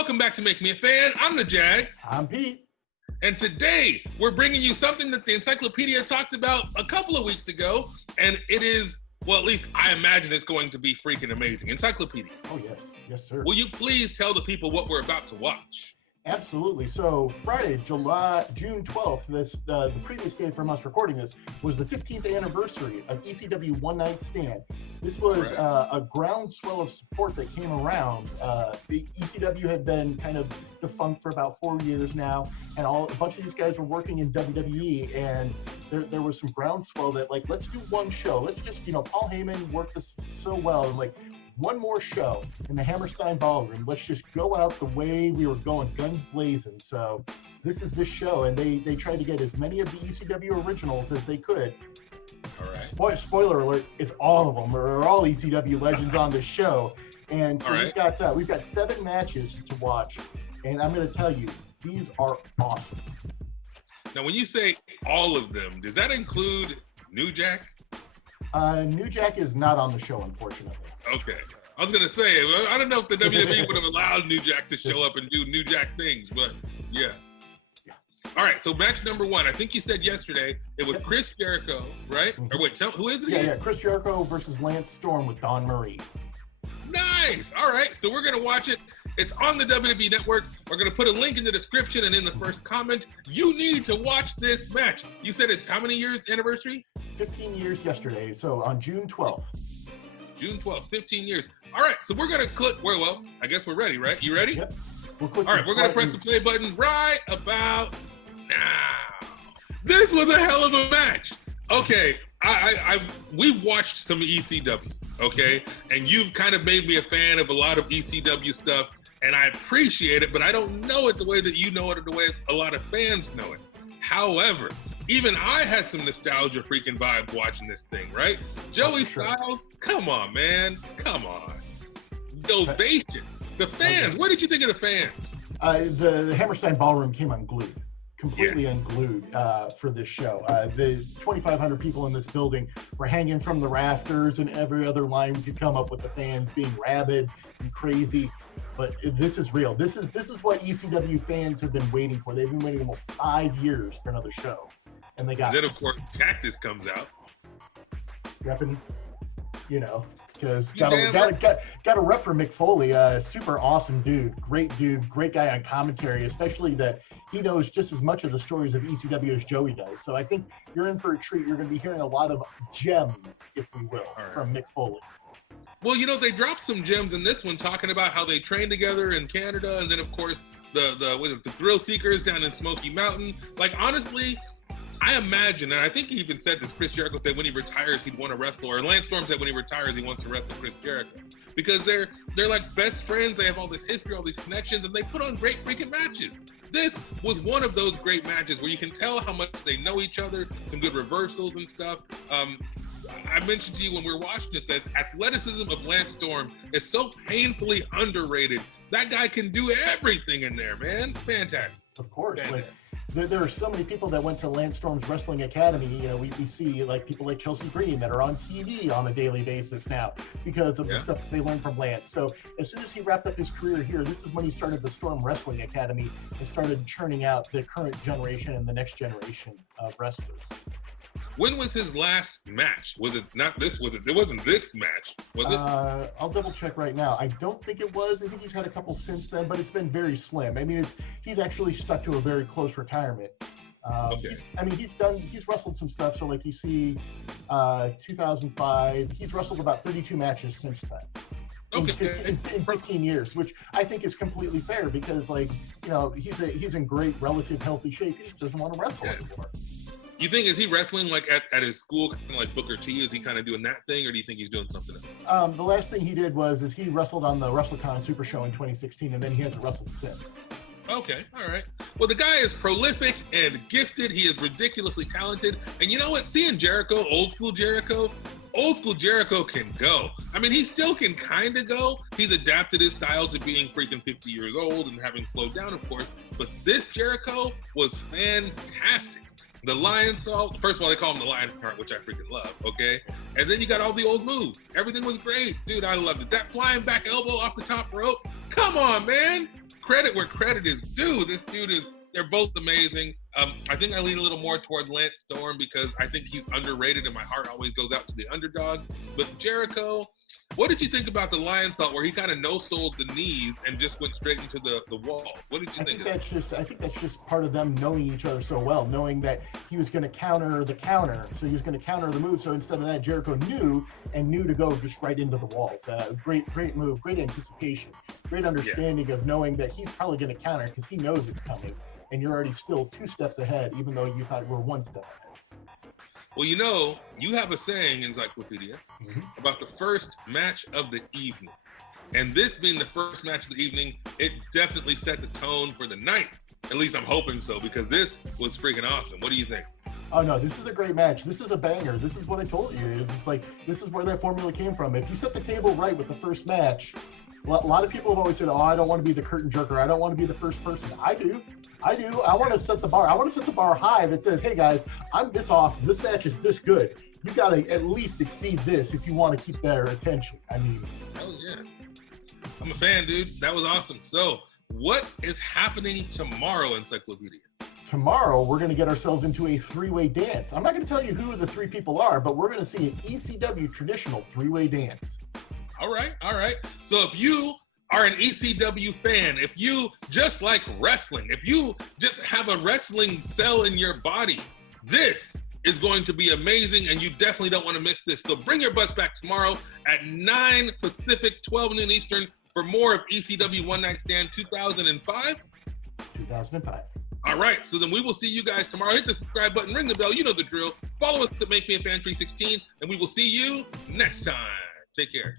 Welcome back to Make Me a Fan. I'm the Jag. I'm Pete. And today we're bringing you something that the Encyclopedia talked about a couple of weeks ago. And it is, well, at least I imagine it's going to be freaking amazing. Encyclopedia. Oh, yes. Yes, sir. Will you please tell the people what we're about to watch? Absolutely. So Friday, June 12th, the previous day from us recording this was the 15th anniversary of ECW One Night Stand. This was a groundswell of support that came around. The ECW had been kind of defunct for about 4 years now, and a bunch of these guys were working in WWE, and there was some groundswell that, like, let's do one show. Let's just, Paul Heyman worked this so well, and like, one more show in the Hammerstein Ballroom. Let's just go out the way we were going, guns blazing. So this is this show, and they tried to get as many of the ECW originals as they could. All right. Spoiler alert: it's all of them. Or all ECW legends on this show, and so we've got 7 matches to watch, and I'm going to tell you, these are awesome. Now, when you say all of them, does that include New Jack? New Jack is not on the show, unfortunately. Okay. I was going to say, I don't know if the WWE would have allowed New Jack to show up and do New Jack things, but yeah. All right, so match number 1. I think you said yesterday it was Chris Jericho, right? Mm-hmm. Or wait, who is it again? Yeah, Chris Jericho versus Lance Storm with Dawn Marie. Nice. All right, so we're going to watch it. It's on the WWE Network. We're going to put a link in the description and in the first comment. You need to watch this match. You said it's how many years anniversary? 15 years yesterday, so on June 12th. June 12th, 15 years. All right, so we're going to click. Well, I guess we're ready, right? You ready? Yep. All right, we're going to press the play button right about now. This was a hell of a match. Okay, we've watched some ECW, okay? And you've kind of made me a fan of a lot of ECW stuff, and I appreciate it, but I don't know it the way that you know it or the way a lot of fans know it. However, even I had some nostalgia freaking vibe watching this thing, right? Joey Styles, come on, man. Come on. The ovation. The fans. What did you think of the fans? The Hammerstein Ballroom came unglued. Completely unglued for this show. The 2,500 people in this building were hanging from the rafters, and every other line we could come up with the fans being rabid and crazy. But this is real. This is what ECW fans have been waiting for. They've been waiting almost 5 years for another show, and they got. And then of course Cactus comes out. Repping, because got a rep for Mick Foley. Super awesome dude, great guy on commentary, especially that he knows just as much of the stories of ECW as Joey does. So I think you're in for a treat. You're going to be hearing a lot of gems, if we will, from Mick Foley. Well, they dropped some gems in this one, talking about how they trained together in Canada, and then of course the Thrill Seekers down in Smoky Mountain. Like, honestly, I imagine, and I think he even said this, Chris Jericho said when he retires he'd want to wrestle, or Lance Storm said when he retires he wants to wrestle Chris Jericho, because they're like best friends. They have all this history, all these connections, and they put on great freaking matches. This was one of those great matches where you can tell how much they know each other, some good reversals and stuff. I mentioned to you when we were watching it that athleticism of Lance Storm is so painfully underrated. That guy can do everything in there, man. Fantastic. Of course. Like, there are so many people that went to Lance Storm's Wrestling Academy. We see like people like Chelsea Green that are on TV on a daily basis now because of the stuff that they learned from Lance. So as soon as he wrapped up his career here, this is when he started the Storm Wrestling Academy and started churning out the current generation and the next generation of wrestlers. When was his last match? Was it not this? It wasn't this match, was it? I'll double check right now. I don't think it was. I think he's had a couple since then, but it's been very slim. I mean, he's actually stuck to a very close retirement. He's wrestled some stuff. So like you see, 2005, he's wrestled about 32 matches since then. In 15 years, which I think is completely fair because, he's in great relative healthy shape. He just doesn't want to wrestle anymore. You think, is he wrestling like at his school, kind of like Booker T? Is he kind of doing that thing, or do you think he's doing something else? The last thing he did was he wrestled on the WrestleCon Super Show in 2016, and then he hasn't wrestled since. Okay, all right. Well, the guy is prolific and gifted. He is ridiculously talented. And you know what? Seeing Jericho, old school Jericho can go. I mean, he still can kind of go. He's adapted his style to being freaking 50 years old and having slowed down, of course. But this Jericho was fantastic. The lion salt, first of all, they call him the lion heart, which I freaking love, okay? And then you got all the old moves. Everything was great. Dude, I loved it. That flying back elbow off the top rope, Come on, man. Credit where credit is due. This dude is, they're both amazing. I think I lean a little more towards Lance Storm because I think he's underrated and my heart always goes out to the underdog. But Jericho, what did you think about the lion salt where he kind of no-sold the knees and just went straight into the walls? What did you think of that? I think that's just part of them knowing each other so well, knowing that he was going to counter the counter. So he was going to counter the move. So instead of that, Jericho knew to go just right into the walls. Great move, great anticipation, great understanding of knowing that he's probably going to counter because he knows it's coming. And you're already still 2 steps ahead, even though you thought you were 1 step ahead. Well, you have a saying, Encyclopedia, about the first match of the evening. And this being the first match of the evening, it definitely set the tone for the night. At least I'm hoping so, because this was freaking awesome. What do you think? Oh, no, this is a great match. This is a banger. This is what I told you. It's like, this is where that formula came from. If you set the table right with the first match, a lot of people have always said, oh, I don't want to be the curtain jerker. I don't want to be the first person. I do. I want to set the bar. I want to set the bar high that says, hey, guys, I'm this awesome. This match is this good. You got to at least exceed this if you want to keep their attention. I mean. Oh, yeah. I'm a fan, dude. That was awesome. So what is happening tomorrow, Encyclopedia? Tomorrow, we're going to get ourselves into a 3-way dance. I'm not going to tell you who the 3 people are, but we're going to see an ECW traditional 3-way dance. All right. So if you are an ECW fan, if you just like wrestling, if you just have a wrestling cell in your body, this is going to be amazing, and you definitely don't want to miss this. So bring your butts back tomorrow at 9 Pacific, 12 noon Eastern for more of ECW One Night Stand 2005? 2005. All right, so then we will see you guys tomorrow. Hit the subscribe button, ring the bell, you know the drill. Follow us at Make Me a Fan 316, and we will see you next time. Take care.